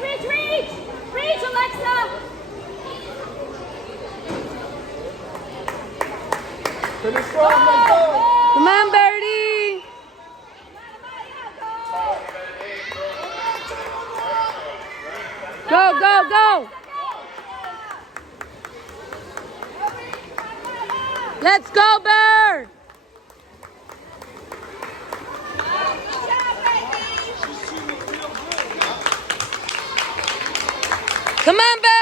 Reach, Alexa! Finish strong, let's go! Come on, Birdie! Go, go, go! Let's go, Bird! Come on, Bird!